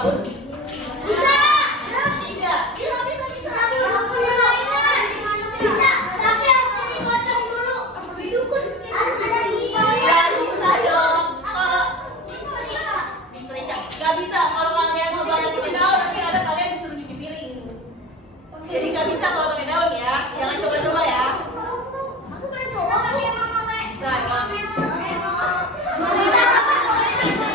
tahun? Bisa. Tidak. Bisa. Bisa. Tapi harus dipotong dulu. Dukun harus ada di bawah. Gak bisa dong. Kalau disetrika, gak bisa. Kalau kalian mau bayar pakai daun, nanti ada kalian disuruh cuci piring. Jadi gak bisa kalau pakai daun ya. Jangan coba-coba ya. Aku boleh coba pakai mama le. Bisa ya. Bisa tapi teman.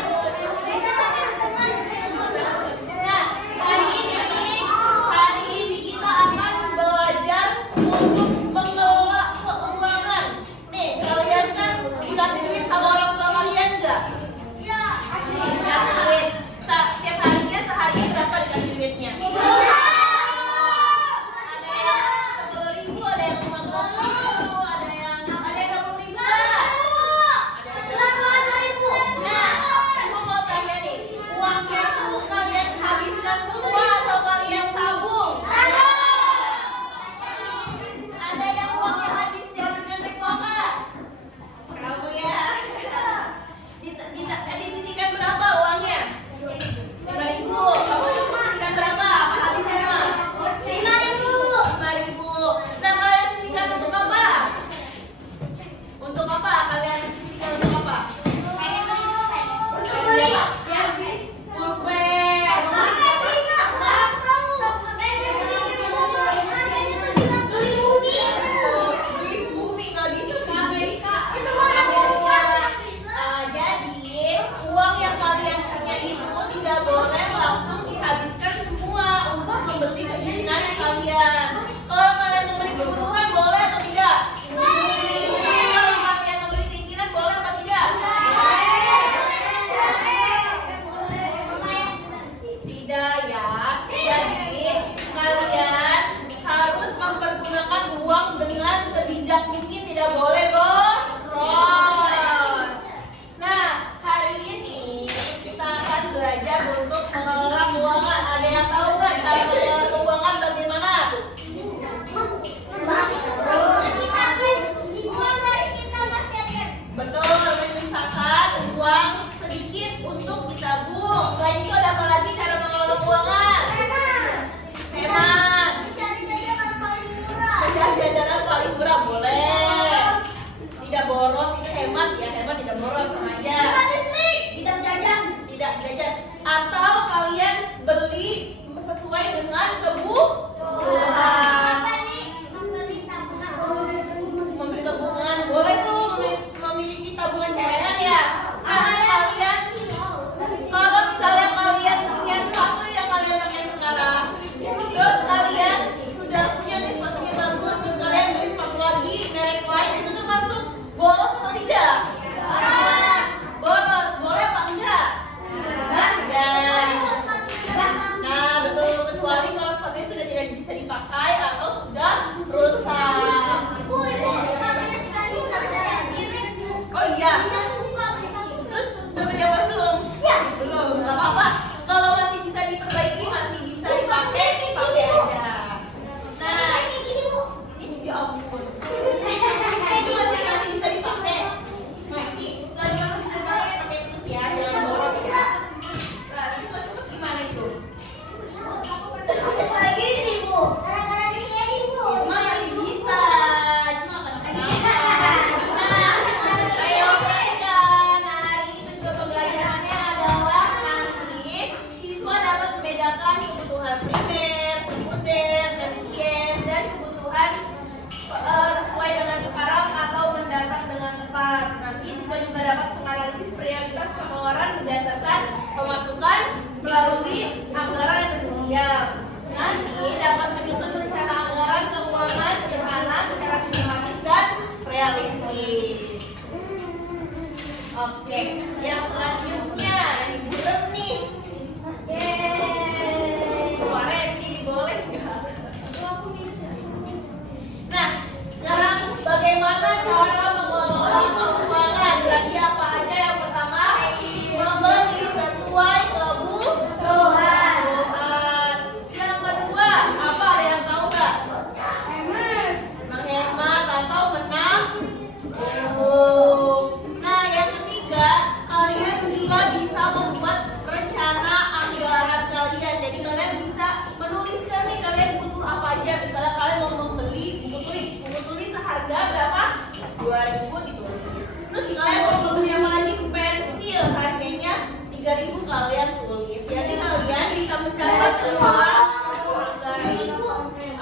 3000 kalian tulis. Jadi kalian bisa mencatat semua anggaran.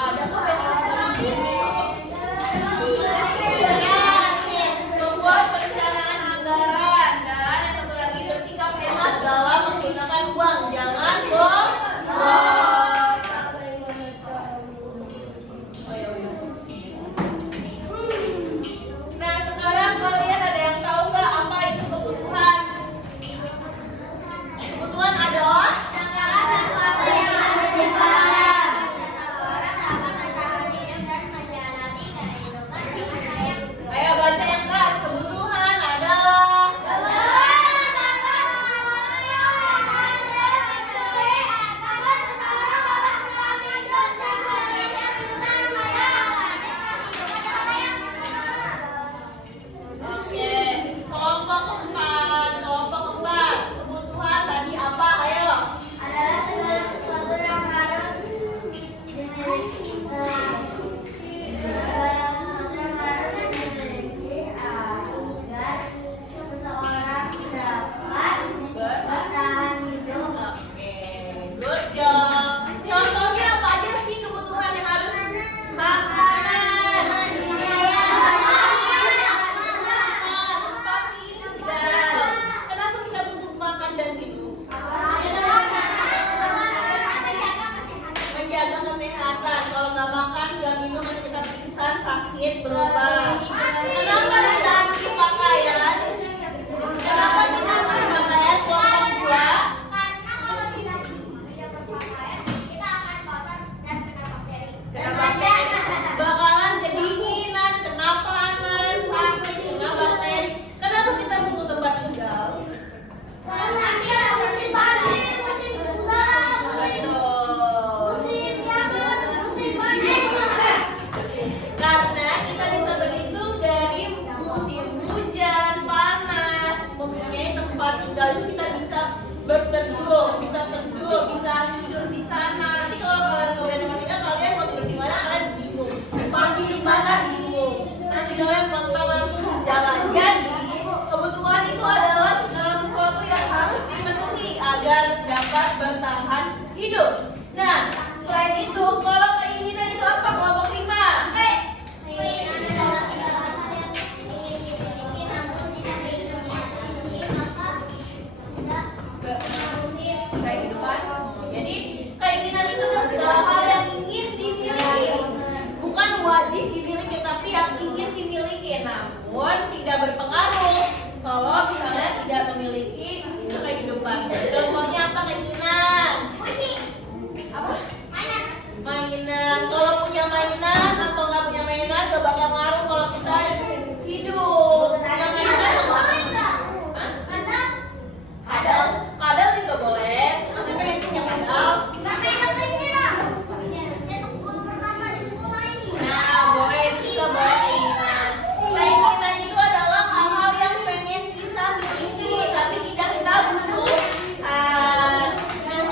Ada kok yang membuat perencanaan anggaran dan yang satu lagi bersikap hemat dalam menggunakan uang. Jangan bohong. Nah, sekarang kalian ada yang tahu nggak apa itu kebutuhan? Kebutuhan adalah ayo baca yang keras. Kebutuhan adalah oke. Kelompok keempat. Kelompok keempat. Kebutuhan tadi apa? Ayo. adalah segala sesuatu yang harus dimiliki agar seseorang dapat bertahan hidup. Oke, good job. Contohnya apa aja sih kebutuhan yang harus? Makanan, tempat tinggal. Kenapa kita butuh makan dan hidup? Menjaga kesehatan. Kalau nggak makan, nggak minum, nanti kita pingsan, sakit, berubah. Kenapa kita butuh pakaian? Kenapa kita butuh pakaian? Kelompok dua. Bakalan kedinginan, kena panas, sakit, kena bakteri. Kenapa kita butuh tempat tinggal? Karena kita bisa berlindung dari musim hujan, panas, mempunyai tempat tinggal itu kita bisa berteduh, bisa teduh, bisa tidur di sana. Nanti kalau kalian udah tempat tinggal, kalian mau tidur di mana kalian bingung. Mandi di mana bingung. Nanti kalian mentok langsung di jalan. Jadi kebutuhan itu adalah segala sesuatu yang harus dipenuhi agar dapat bertahan hidup. Nah, selain itu, kalau keinginan itu apa? Kelompok 5. Kehidupan. Jadi keinginan itu adalah segala hal yang ingin dimiliki, bukan wajib dimiliki, tapi yang ingin dimiliki. Namun tidak berpengaruh kalau misalnya tidak memiliki kehidupan. Contohnya apa keinginan? Apa? Mainan. Kalau punya mainan atau nggak punya mainan, gak bakal ngaruh kalau kita hidup. Punya mainan apa? Hah? Kadal juga boleh. Masih pengen punya kadal? Nah, boleh itu juga boleh keinginan. Keinginan itu adalah hal-hal yang pengen kita miliki, tapi tidak kita butuhkan. Nah, sekarang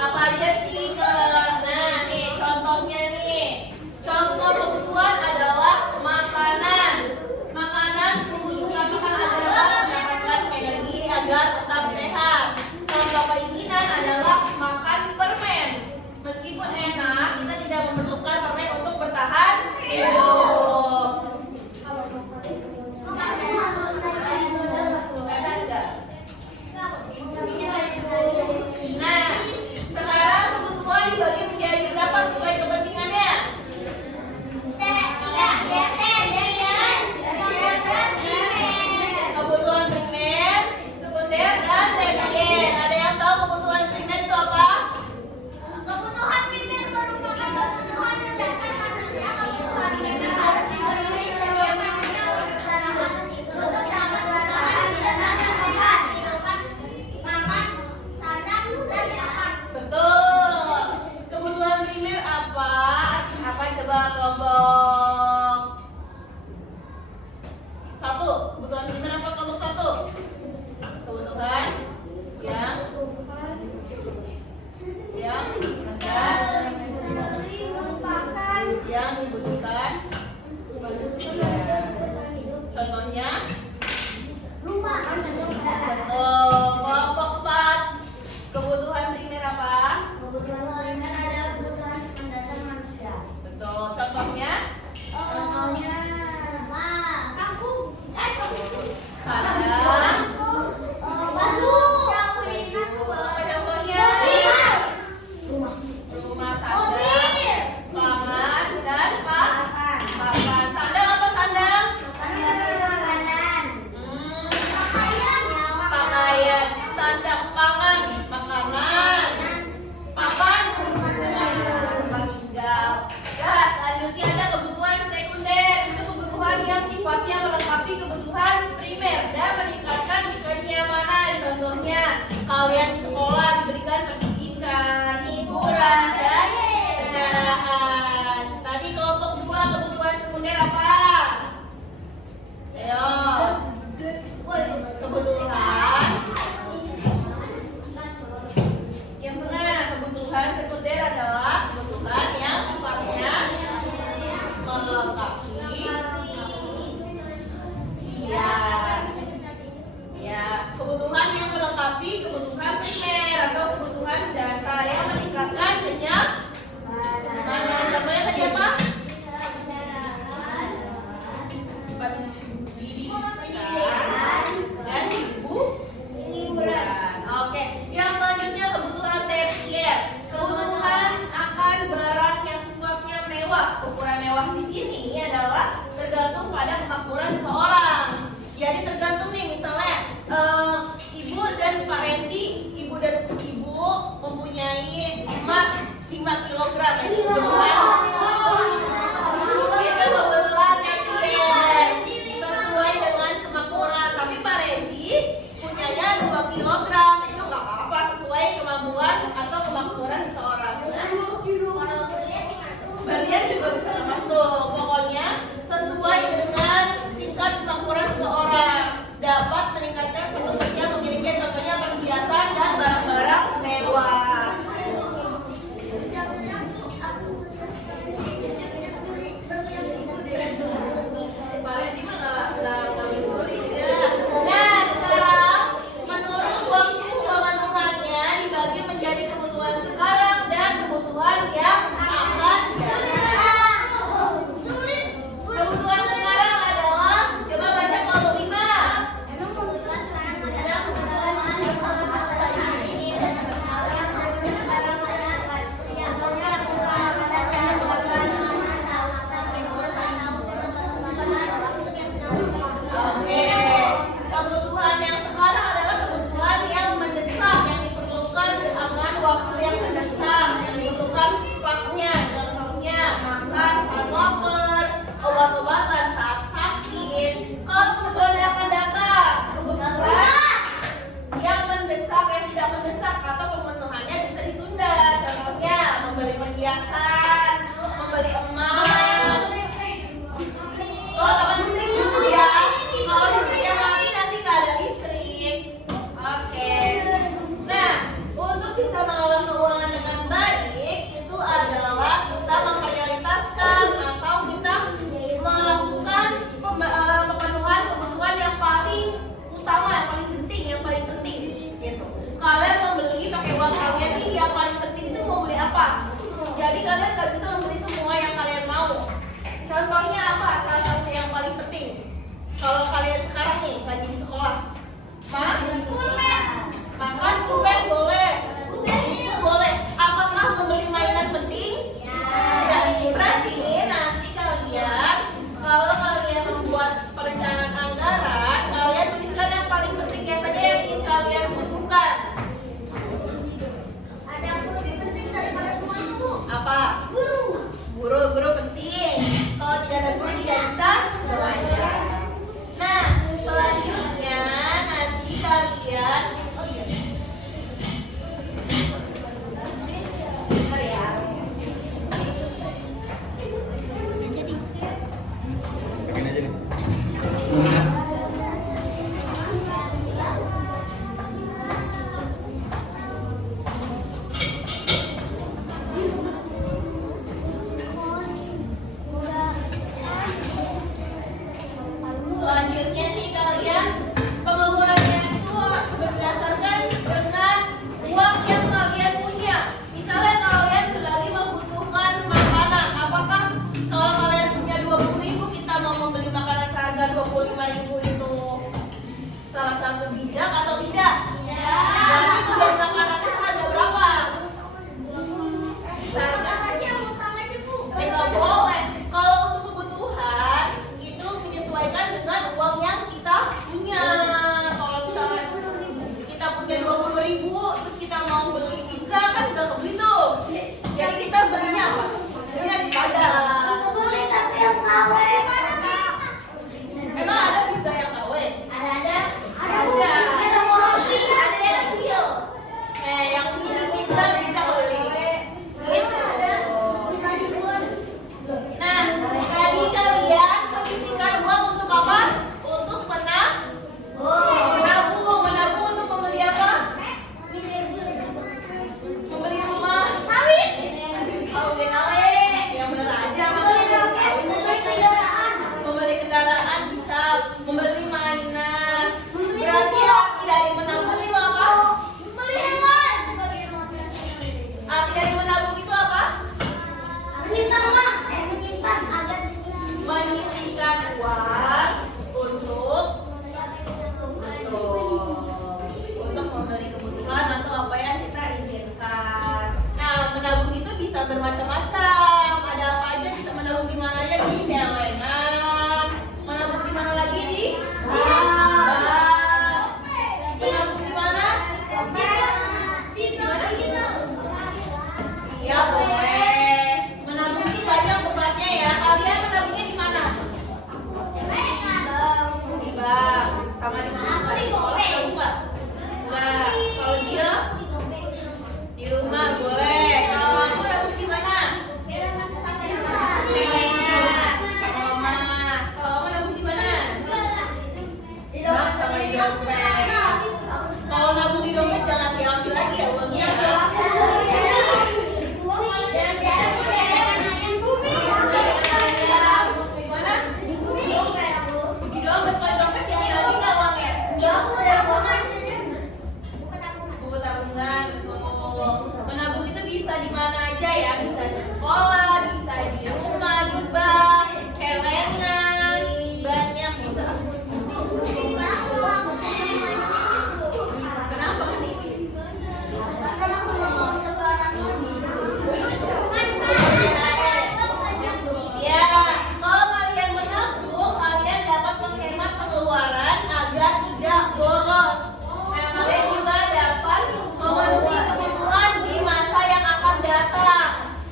apa aja sih nah nih contohnya nih. Contoh kebutuhan adalah makanan. Makanan membutuhkan makanan agar mendapatkan energi agar tetap sehat. Contoh keinginan adalah makan permen. Meskipun enak, kita tidak memerlukan permen untuk bertahan hidup. Enak enggak? Nah, sekarang kebutuhan dibagi menjadi berapa sesuai kepentingannya? Kebutuhan primer, sekunder, dan tersier. Ada yang tahu kebutuhan primer itu apa? Kebutuhan primer merupakan kebutuhan mendasar manusia. Kebutuhan primer harus dipenuhi setiap manusia untuk dapat bertahan dan memenuhi kehidupan makan, sandang, dan papan. Betul. Kebutuhan primer apa? Apa coba kelompok 1? Kebutuhan primer apa kelompok 1? Kebutuhan yang yang dibutuhkan manusia. Contohnya dompet. Kalau nabung di dompet jangan diambil lagi ya uangnya. Gimana? Di dompet, kalau dompet diambil lagi nggak uangnya? Buku tabungan, betul. Menabung itu bisa di mana aja ya, bisa di sekolah, bisa di rumah, di bank, celengan, banyak bisa. Kenapa nih? Ya, kalau kalian menabung, kalian dapat menghemat pengeluaran agar tidak boros. Nah, kalian juga dapat memenuhi kebutuhan di masa yang akan datang,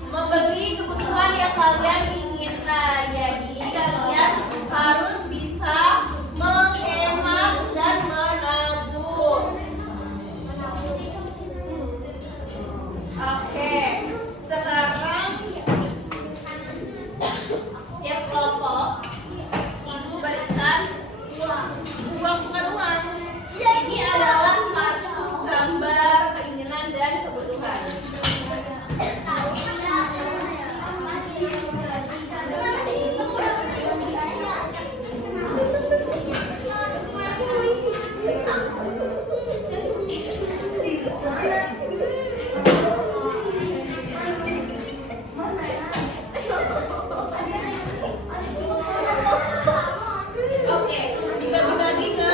membeli kebutuhan yang kalian inginkan. Jadi kalian harus bisa menghemat dan menabung. Oke, sekarang setiap kelompok ibu berikan uang, bukan uang. Ini adalah kartu gambar keinginan dan kebutuhan. Oke, dibagi-bagi ke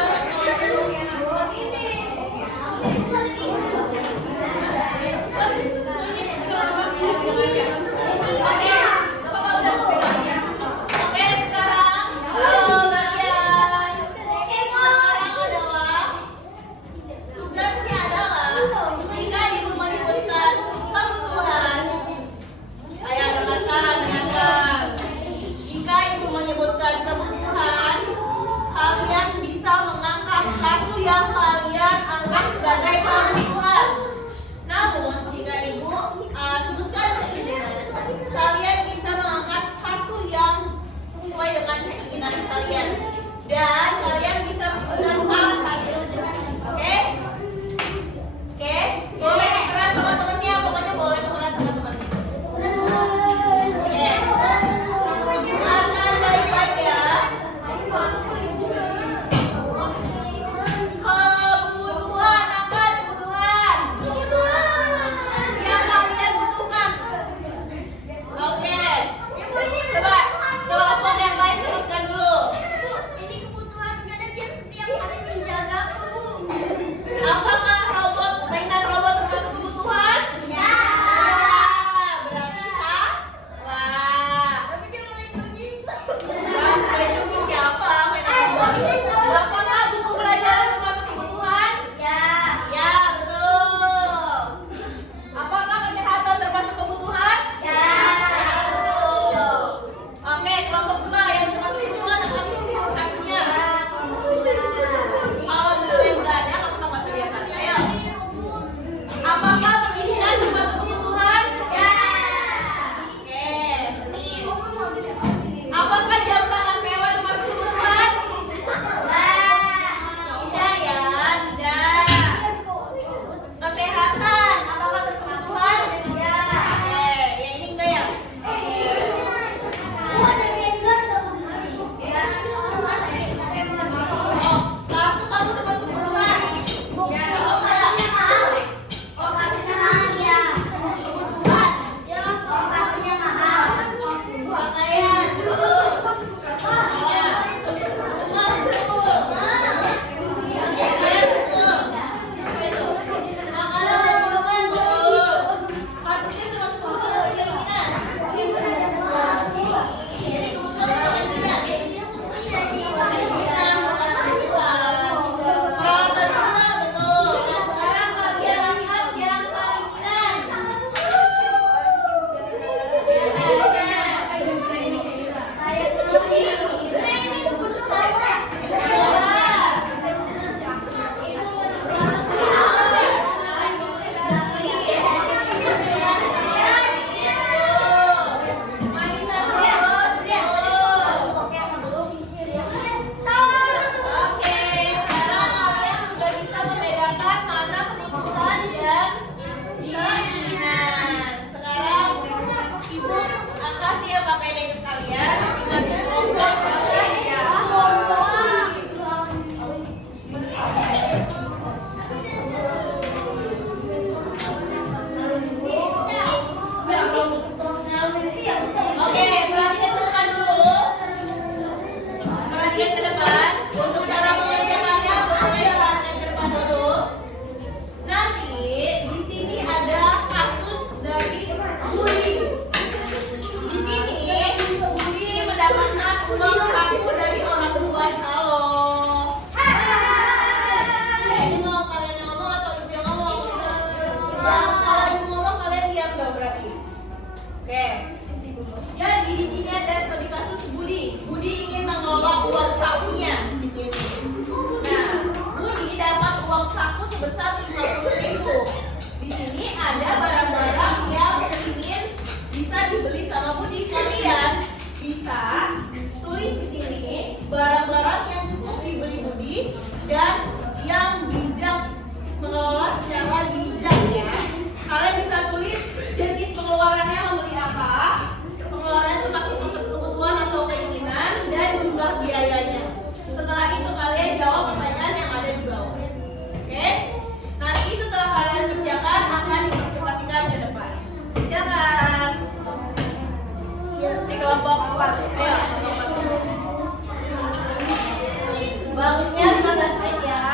dan yang bijak, mengelola secara bijak ya. Kalian bisa tulis jenis pengeluarannya, membeli apa, pengeluarannya termasuk untuk kebutuhan atau keinginan, dan jumlah biayanya. Setelah itu kalian jawab pertanyaan yang ada di bawah. Oke? Nanti setelah kalian kerjakan akan dipresentasikan ke depan. Silakan. Di kelompok 4. Ayo, kelompok 4. Bangunnya 15 menit ya.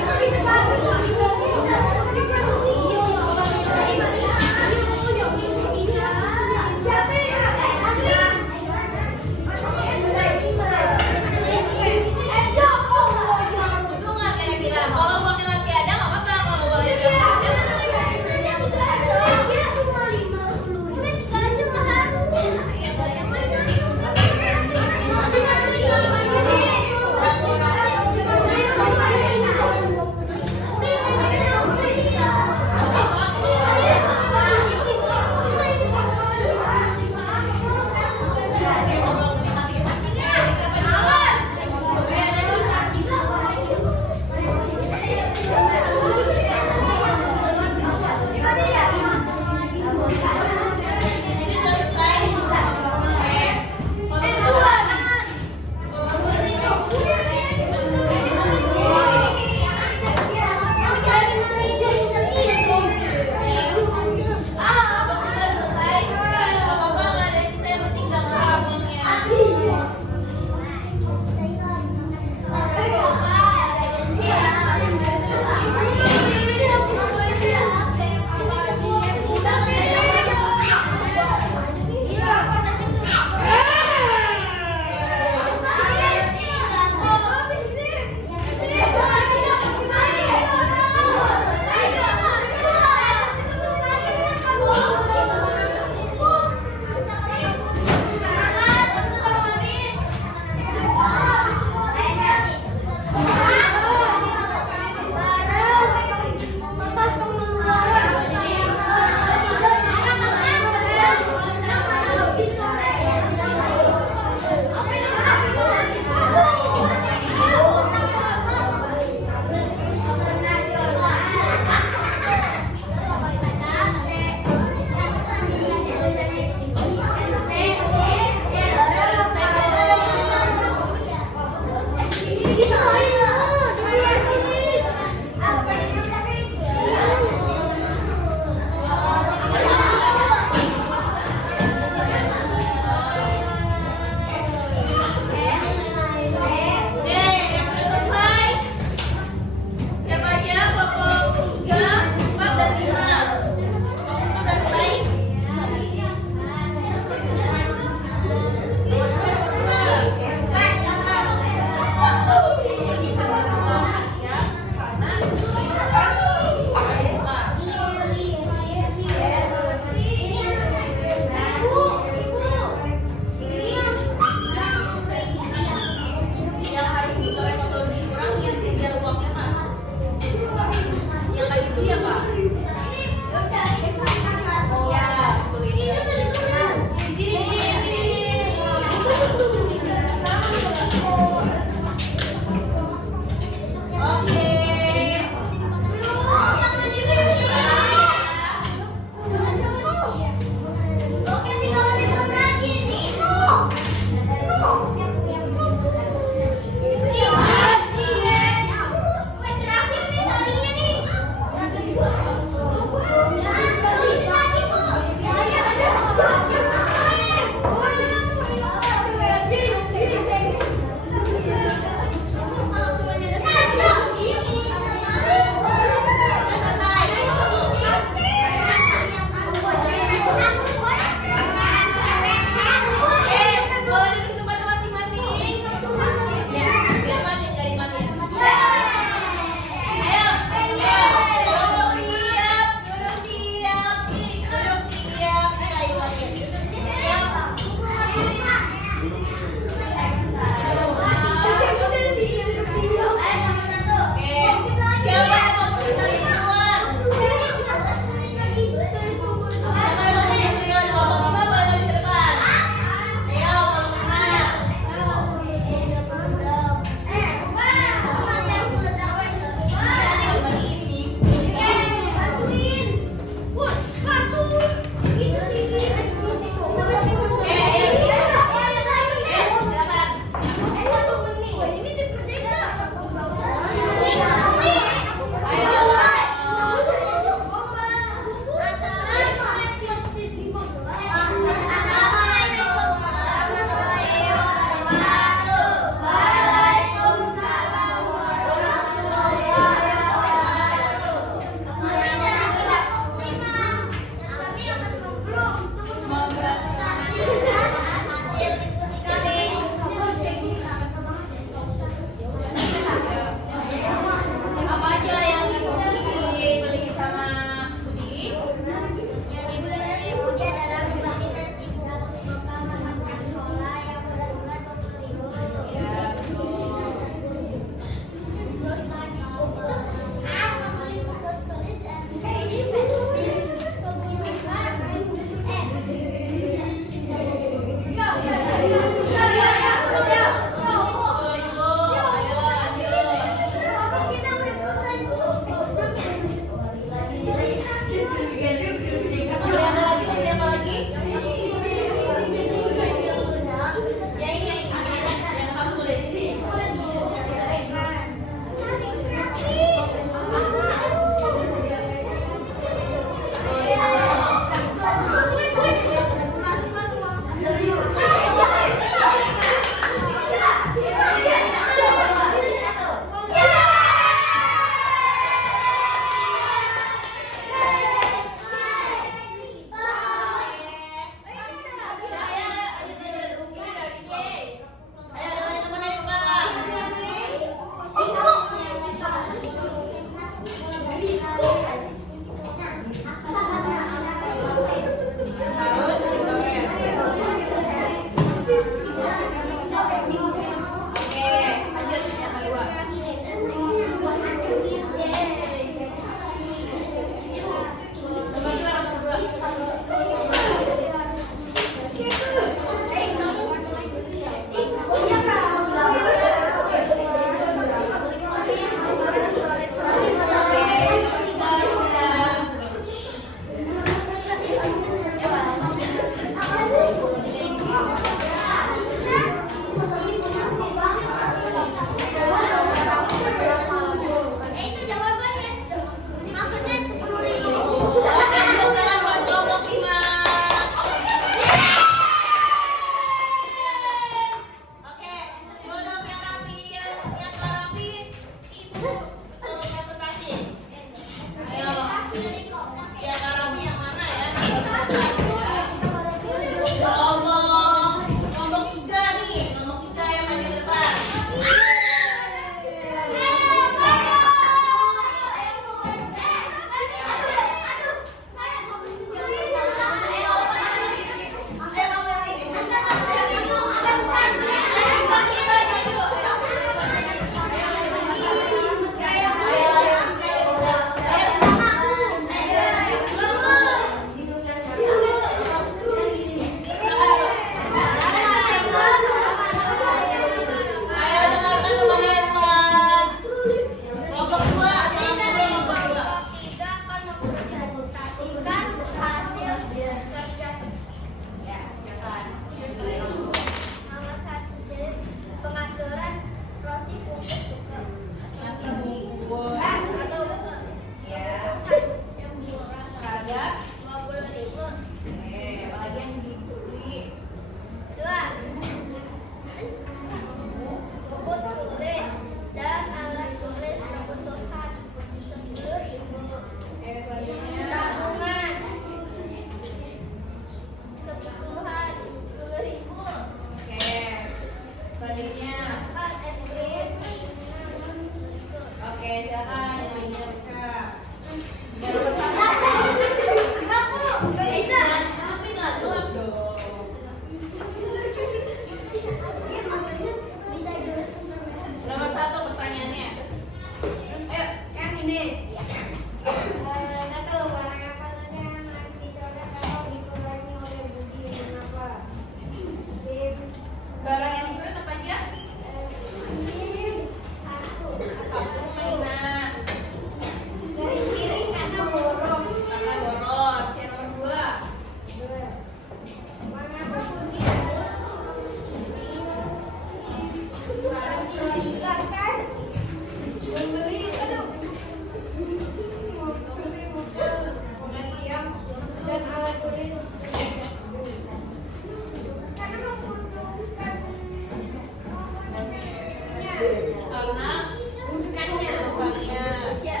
warna Bukannya. depannya. Ya.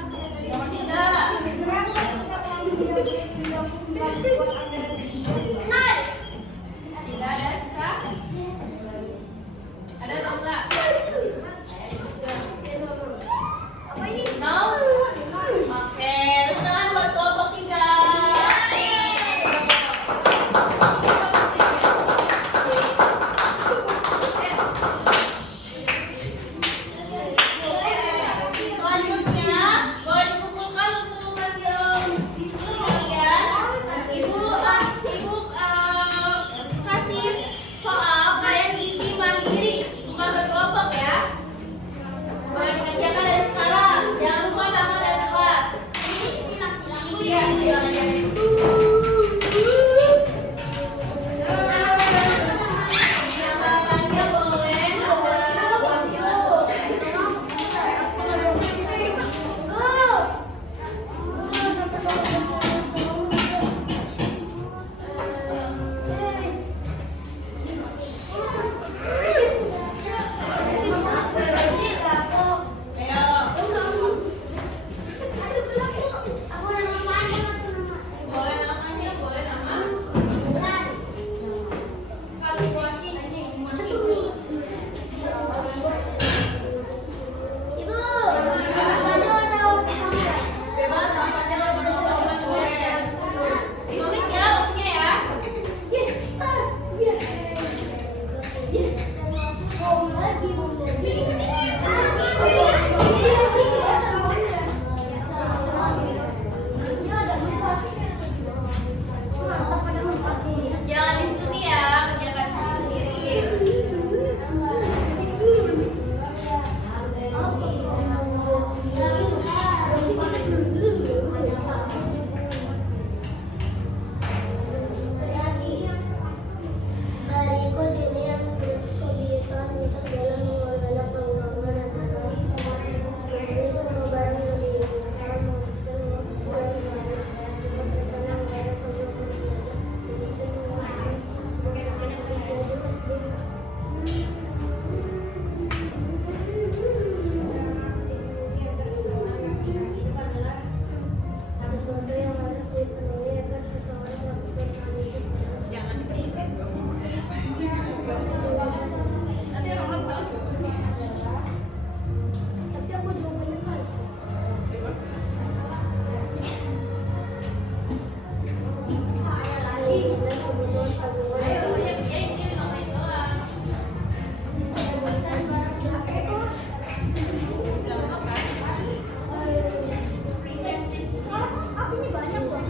Nomor 3. Tidak ada sisa? Ada atau enggak? Apa ini? No? Oke, tepuk tangan buat kelompok 3. Selanjutnya, boleh dikumpulkan untuk hasil diskusi kalian. Ibu kasih soal kalian isi mandiri, bukan berkelompok ya. Boleh dikerjakan dari sekarang. Jangan lupa nama dan kelas. Iya, silakan ya. Namanya boleh, ada panggilan boleh. Ayo, boleh namanya, boleh nama. Bebas, namanya lo berubah boleh. 5 menit ya, waktunya ya. Jangan diskusi ya, kerjakan sendiri-sendiri. Berikut ini yang kebiasaan kita dalam mengelola keuangan antara membeli semua barang yang diinginkan, menghabiskan waktu dan berencana membayar keuangan ada sesuatu yang harus dipenuhi agar seseorang melakukan hal itu. Jangan disebutin dong. Nanti orang tahu jawabannya. Tapi aku jawabannya harus. Ayo, ya, ini 5 menit doang. Gampang kan? Apinya banyak loh.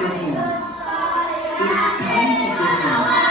your home. It's time to get up.